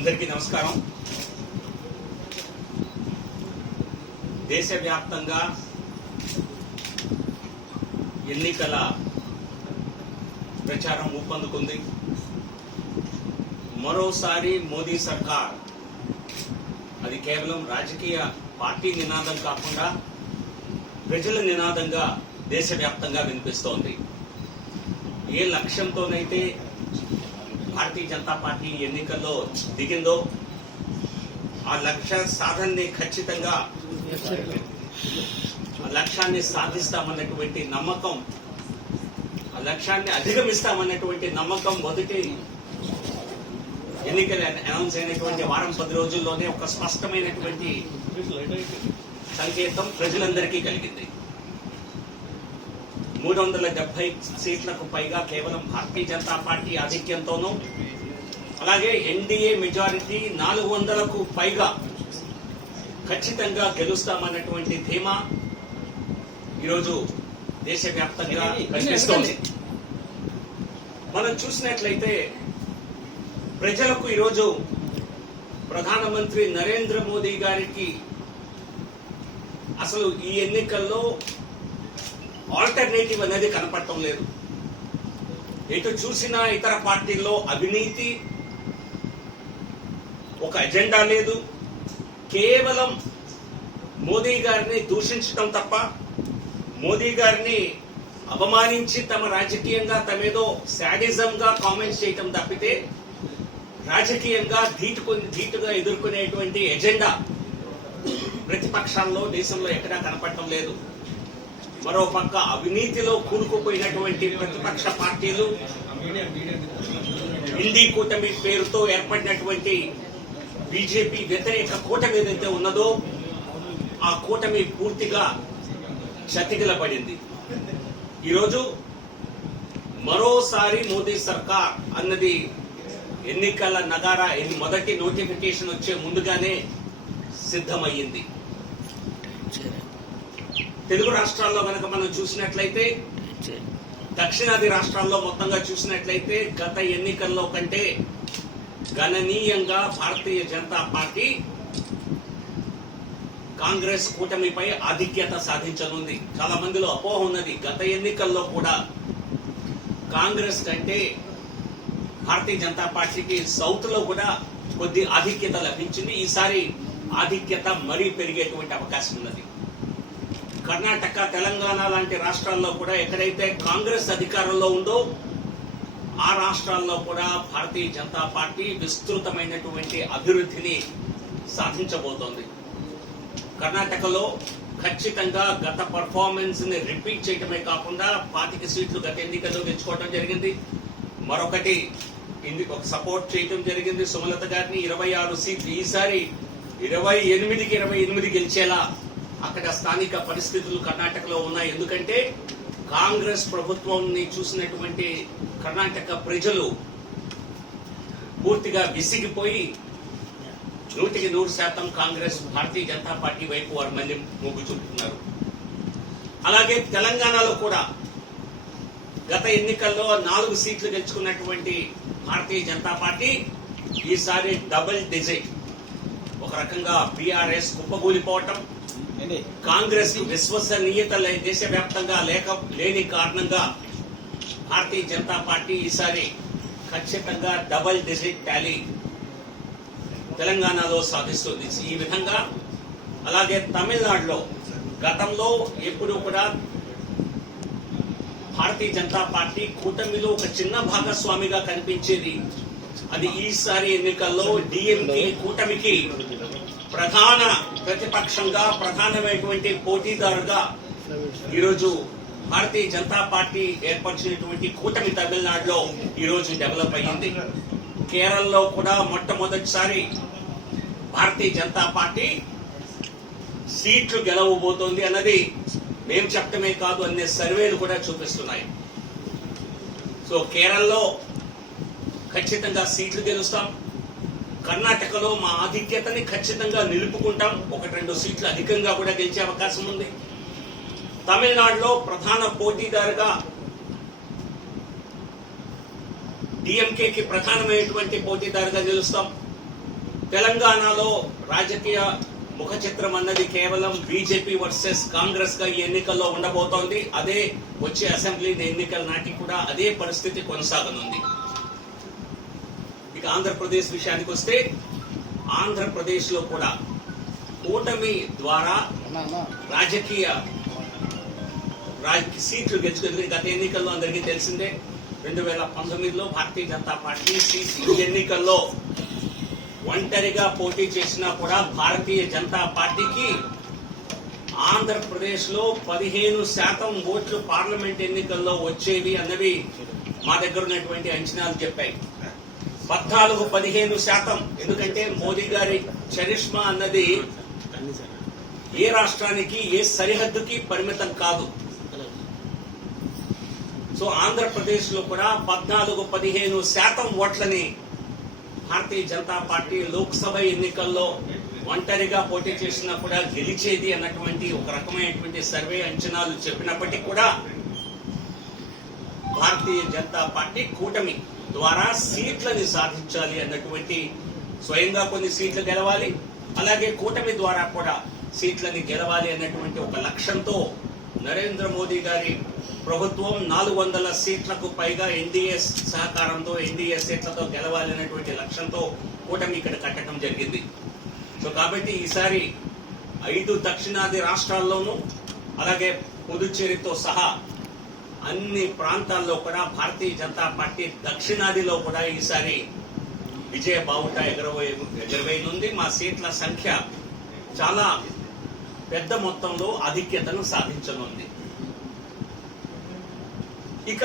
అందరికీ నమస్కారం. దేశవ్యాప్తంగా ఎన్నికల ప్రచారం ఊపందుకుంది. మరోసారి మోదీ సర్కార్ అది కేవలం రాజకీయ పార్టీ నినాదం కాకుండా ప్రజల నినాదంగా దేశవ్యాప్తంగా వినిపిస్తోంది. ఏ లక్ష్యంతోనైతే భారతీయ జనతా పార్టీ ఎన్నికల్లో దిగిందో ఆ లక్ష్య సాధనని ఖచ్చితంగా లక్ష్యాన్ని సాధిస్తామన్నటువంటి నమ్మకం, ఆ లక్ష్యాన్ని అధిగమిస్తామన్నటువంటి నమ్మకం మొదటి ఎన్నికలు అనౌన్స్ అయినటువంటి వారం 10 రోజుల్లోనే ఒక స్పష్టమైనటువంటి సంకేతం ప్రజలందరికీ కలిగింది. 370 సీట్లకు పైగా కేవలం భారతీయ జనతా పార్టీ ఆధిక్యంతోనూ, అలాగే ఎన్డీఏ మెజారిటీ 400కు పైగా ఖచ్చితంగా గెలుస్తామన్నటువంటి ధీమా ఈరోజు దేశవ్యాప్తంగా కనిపిస్తోంది. మనం చూసినట్లయితే ప్రజలకు ఈరోజు ప్రధానమంత్రి నరేంద్ర మోదీ గారికి అసలు ఈ ఎన్నికల్లో ఆల్టర్నేటివ్ అనేది కనపడటం లేదు. ఎటు చూసినా ఇతర పార్టీల్లో అవినీతి, ఒక ఎజెండా లేదు. కేవలం మోదీ గారిని దూషించడం తప్ప, మోదీ గారిని అవమానించి తమ రాజకీయంగా తమేదో శాడిజంగా కామెంట్స్ చేయటం తప్పితే రాజకీయంగా ధీటుగా ఎదుర్కొనేటువంటి ఎజెండా ప్రతిపక్షాల్లో దేశంలో ఎక్కడా కనపడటం లేదు. మరోపక్క అవినీతిలో కూరుకుపోయినటువంటి ప్రతిపక్ష పార్టీలు, ఇండీ కూటమి పేరుతో ఏర్పడినటువంటి బీజేపీ వ్యతిరేక కూటమి ఏదైతే ఉన్నదో ఆ కూటమి పూర్తిగా చతికిలపడింది. ఈరోజు మరోసారి మోదీ సర్కార్ అన్నది ఎన్నికల నగారా మొదటి నోటిఫికేషన్ వచ్చే ముందుగానే సిద్ధమయ్యింది. తెలుగు రాష్ట్రాల్లో కనుక మనం చూసినట్లయితే, దక్షిణాది రాష్ట్రాల్లో మొత్తంగా చూసినట్లయితే గత ఎన్నికల్లో కంటే గణనీయంగా భారతీయ జనతా పార్టీ కాంగ్రెస్ కూటమిపై ఆధిక్యత సాధించనుంది. చాలా మందిలో అపోహ ఉన్నది, గత ఎన్నికల్లో కూడా కాంగ్రెస్ కంటే భారతీయ జనతా పార్టీకి సౌత్ లో కూడా కొద్ది ఆధిక్యత లభించింది. ఈసారి ఆధిక్యత మరీ పెరిగేటువంటి అవకాశం ఉన్నది. కర్ణాటక, తెలంగాణ లాంటి రాష్ట్రాల్లో కూడా ఎక్కడైతే కాంగ్రెస్ అధికారంలో ఉందో ఆ రాష్ట్రాల్లో కూడా భారతీయ జనతా పార్టీ విస్తృతమైనటువంటి అభివృద్ధిని సాధించబోతోంది. కర్ణాటకలో ఖచ్చితంగా గత పర్ఫార్మెన్స్ ని రిపీట్ చేయడమే కాకుండా 25 సీట్లు గత ఎన్నికల్లో తెచ్చుకోవడం జరిగింది. మరొకటి ఒక సపోర్ట్ చేయడం జరిగింది సుమలత గారిని. 26 సీట్లు ఈసారి 28కి 28 గెలిచేలా అక్కడ స్థానిక పరిస్థితులు కర్ణాటకలో ఉన్నాయి. ఎందుకంటే కాంగ్రెస్ ప్రభుత్వాన్ని చూసినటువంటి కర్ణాటక ప్రజలు పూర్తిగా విసిగిపోయి 100% కాంగ్రెస్ భారతీయ జనతా పార్టీ వైపు వారు మళ్ళీ మొగ్గు చూపుతున్నారు. అలాగే తెలంగాణలో కూడా గత ఎన్నికల్లో 4 సీట్లు గెలుచుకున్నటువంటి భారతీయ జనతా పార్టీ ఈసారి డబుల్ డిజిట్, ఒక రకంగా బీఆర్ఎస్ కుప్పగూలిపోవటం, కాంగ్రెస్ విశ్వసనీయత దేశవ్యాప్తంగా లేని కారణంగా భారతీయ జనతా పార్టీ ఈసారి ఖచ్చితంగా డబుల్ డిజిట్ టాలీ తెలంగాణలో సాధిస్తుంది. ఈ విధంగా అలాగే తమిళనాడులో గతంలో ఎప్పుడు కూడా భారతీయ జనతా పార్టీ కూటమిలో ఒక చిన్న భాగస్వామిగా కనిపించేది. అది ఈసారి ఎన్నికల్లో డిఎంకే కూటమికి ప్రధాన ప్రతిపక్షంగా, ప్రధానమైనటువంటి పోటీదారుగా ఈరోజు భారతీయ జనతా పార్టీ ఏర్పరిచినటువంటి కూటమి తమిళనాడులో ఈరోజు డెవలప్ అయ్యింది. కేరళలో కూడా మొట్టమొదటిసారి భారతీయ జనతా పార్టీ సీట్లు గెలవబోతోంది అన్నది మేము చెప్పటమే కాదు, అన్ని సర్వేలు కూడా చూపిస్తున్నాయి. సో కేరళలో ఖచ్చితంగా సీట్లు గెలుస్తాం. కర్ణాటకలో మా ఆధిక్యతని ఖచ్చితంగా నిలుపుకుంటాం. 1-2 సీట్లు అధికంగా కూడా గెలిచే అవకాశం ఉంది. తమిళనాడులో ప్రధాన పోటీదారుగా డిఎంకేకి ప్రధానమైనటువంటి పోటీదారుగా నిలుస్తాం. తెలంగాణలో రాజకీయ ముఖ చిత్రం అన్నది కేవలం బీజేపీ వర్సెస్ కాంగ్రెస్ గా ఈ ఎన్నికల్లో ఉండబోతోంది. అదే వచ్చే అసెంబ్లీ ఎన్నికల నాటికి కూడా అదే పరిస్థితి కొనసాగనుంది. ఇక ఆంధ్రప్రదేశ్ విషయానికి వస్తే ఆంధ్రప్రదేశ్ లో కూడా కూటమి ద్వారా రాజకీయ సీట్లు గెలుచుకుంది. గత ఎన్నికల్లో అందరికీ తెలిసిందే 2019లో భారతీయ జనతా పార్టీ ఈ ఎన్నికల్లో ఒంటరిగా పోటీ చేసినా కూడా భారతీయ జనతా పార్టీకి ఆంధ్రప్రదేశ్ లో 15% ఓట్లు పార్లమెంట్ ఎన్నికల్లో వచ్చేవి అన్నవి మా దగ్గర ఉన్నటువంటి అంచనాలు చెప్పాయి. 14-15%. ఎందుకంటే మోదీ గారి చరిష్మా అన్నది ఏ రాష్ట్రానికి ఏ సరిహద్దుకి పరిమితం కాదు. సో ఆంధ్రప్రదేశ్ లో కూడా 14-15% ఓట్లని భారతీయ జనతా పార్టీ లోక్సభ ఎన్నికల్లో ఒంటరిగా పోటీ చేసినా కూడా గెలిచేది అన్నటువంటి ఒక రకమైనటువంటి సర్వే అంచనాలు చెప్పినప్పటికీ కూడా భారతీయ జనతా పార్టీ కూటమి ద్వారా సీట్లని సాధించాలి అన్నటువంటి, స్వయంగా కొన్ని సీట్లు గెలవాలి, అలాగే కూటమి ద్వారా కూడా సీట్లని గెలవాలి అన్నటువంటి ఒక లక్ష్యంతో నరేంద్ర మోదీ గారి ప్రభుత్వం 400 సీట్లకు పైగా ఎన్డీఏ సహకారంతో, ఎన్డీఏ సీట్లతో గెలవాలి అనేటువంటి లక్ష్యంతో కూటమి ఇక్కడ కట్టడం జరిగింది. సో కాబట్టి ఈసారి 5 దక్షిణాది రాష్ట్రాల్లోనూ అలాగే పుదుచ్చేరితో సహా అన్ని ప్రాంతాల్లో కూడా భారతీయ జనతా పార్టీ దక్షిణాదిలో కూడా ఈసారి విజయ బావుట ఎగరవేయనుంది. మా సీట్ల సంఖ్య చాలా పెద్ద మొత్తంలో ఆధిక్యతను సాధించనుంది. ఇక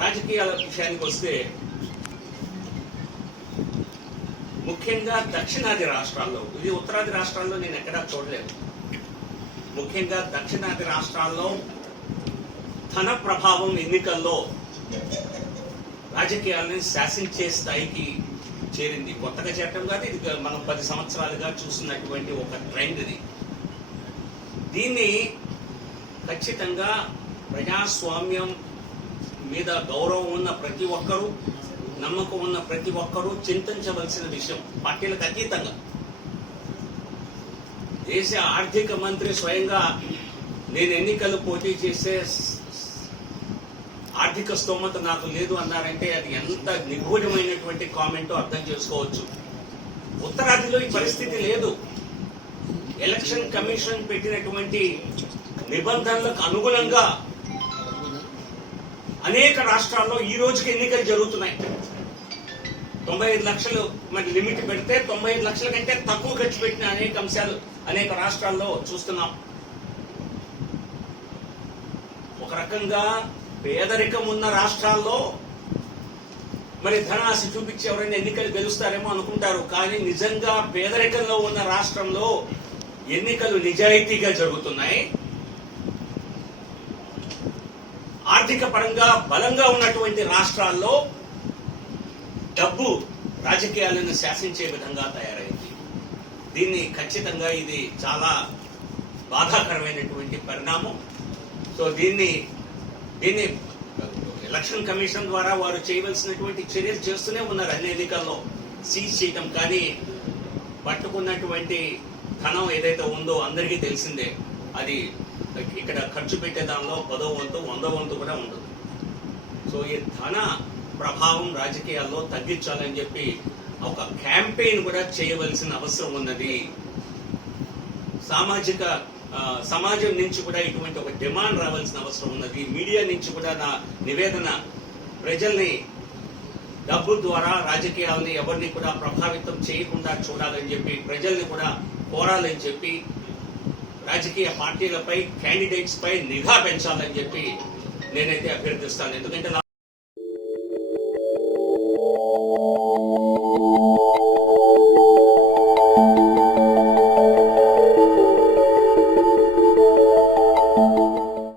రాజకీయాల విషయానికి వస్తే ముఖ్యంగా దక్షిణాది రాష్ట్రాల్లో, ఇది ఉత్తరాది రాష్ట్రాల్లో నేను ఎక్కడా చూడలేదు, ముఖ్యంగా దక్షిణాది రాష్ట్రాల్లో ధన ప్రభావం ఎన్నికల్లో రాజకీయాలని శాసించే స్థాయికి చేరింది. కొత్తగా చేరటం కాదు, ఇది మనం 10 సంవత్సరాలుగా చూస్తున్నటువంటి ఒక ట్రెండ్ ఇది. దీన్ని ఖచ్చితంగా ప్రజాస్వామ్యం మీద గౌరవం ఉన్న ప్రతి ఒక్కరూ, నమ్మకం ఉన్న ప్రతి ఒక్కరూ చింతించవలసిన విషయం. పార్టీలకు అతీతంగా దేశ ఆర్థిక మంత్రి స్వయంగా నేను ఎన్నికలు పోటీ చేసే ఆర్థిక స్తోమత నాకు లేదు అన్నారంటే అది ఎంత నిగూఢమైనటువంటి కామెంటో అర్థం చేసుకోవచ్చు. ఉత్తరాదిలో ఈ పరిస్థితి లేదు. ఎలక్షన్ కమిషన్ పెట్టినటువంటి నిబంధనలకు అనుగుణంగా అనేక రాష్ట్రాల్లో ఈ రోజుకి ఎన్నికలు జరుగుతున్నాయి. 95 లక్షలు మరి లిమిట్ పెడితే 95 లక్షల కంటే తక్కువ ఖర్చు పెట్టిన అనేక అంశాలు అనేక రాష్ట్రాల్లో చూస్తున్నాం. ఒక రకంగా పేదరికం ఉన్న రాష్ట్రాల్లో మరి ధనాశ చూపించి ఎవరైనా ఎన్నికలు గెలుస్తారేమో అనుకుంటారు. కానీ నిజంగా పేదరికంలో ఉన్న రాష్ట్రంలో ఎన్నికలు నిజాయితీగా జరుగుతున్నాయి. ఆర్థిక పరంగా బలంగా ఉన్నటువంటి రాష్ట్రాల్లో డబ్బు రాజకీయాలను శాసించే విధంగా తయారైంది. దీన్ని ఖచ్చితంగా ఇది చాలా బాధాకరమైనటువంటి పరిణామం. సో దీన్ని ఎలక్షన్ కమిషన్ ద్వారా వారు చేయవలసినటువంటి చర్యలు చేస్తూనే ఉన్నారు. అన్ని ఎన్నికల్లో సీజ్ చేయటం, కానీ పట్టుకున్నటువంటి ధనం ఏదైతే ఉందో అందరికీ తెలిసిందే. అది ఇక్కడ ఖర్చు పెట్టే దానిలో 10వ వంతు 100వ వంతు కూడా ఉండదు. సో ఈ ధన ప్రభావం రాజకీయాల్లో తగ్గించాలని చెప్పి ఒక క్యాంపెయిన్ కూడా చేయవలసిన అవసరం ఉన్నది. సమాజం నుంచి కూడా ఇటువంటి ఒక డిమాండ్ రావాల్సిన అవసరం ఉన్నది. మీడియా నుంచి కూడా నా నివేదన, ప్రజల్ని డబ్బు ద్వారా రాజకీయాలని ఎవరిని కూడా ప్రభావితం చేయకుండా చూడాలని చెప్పి, ప్రజల్ని కూడా కోరాలని చెప్పి, రాజకీయ పార్టీలపై, క్యాండిడేట్స్ పై నిఘా పెంచాలని చెప్పి నేనైతే అభ్యర్థిస్తాను. ఎందుకంటే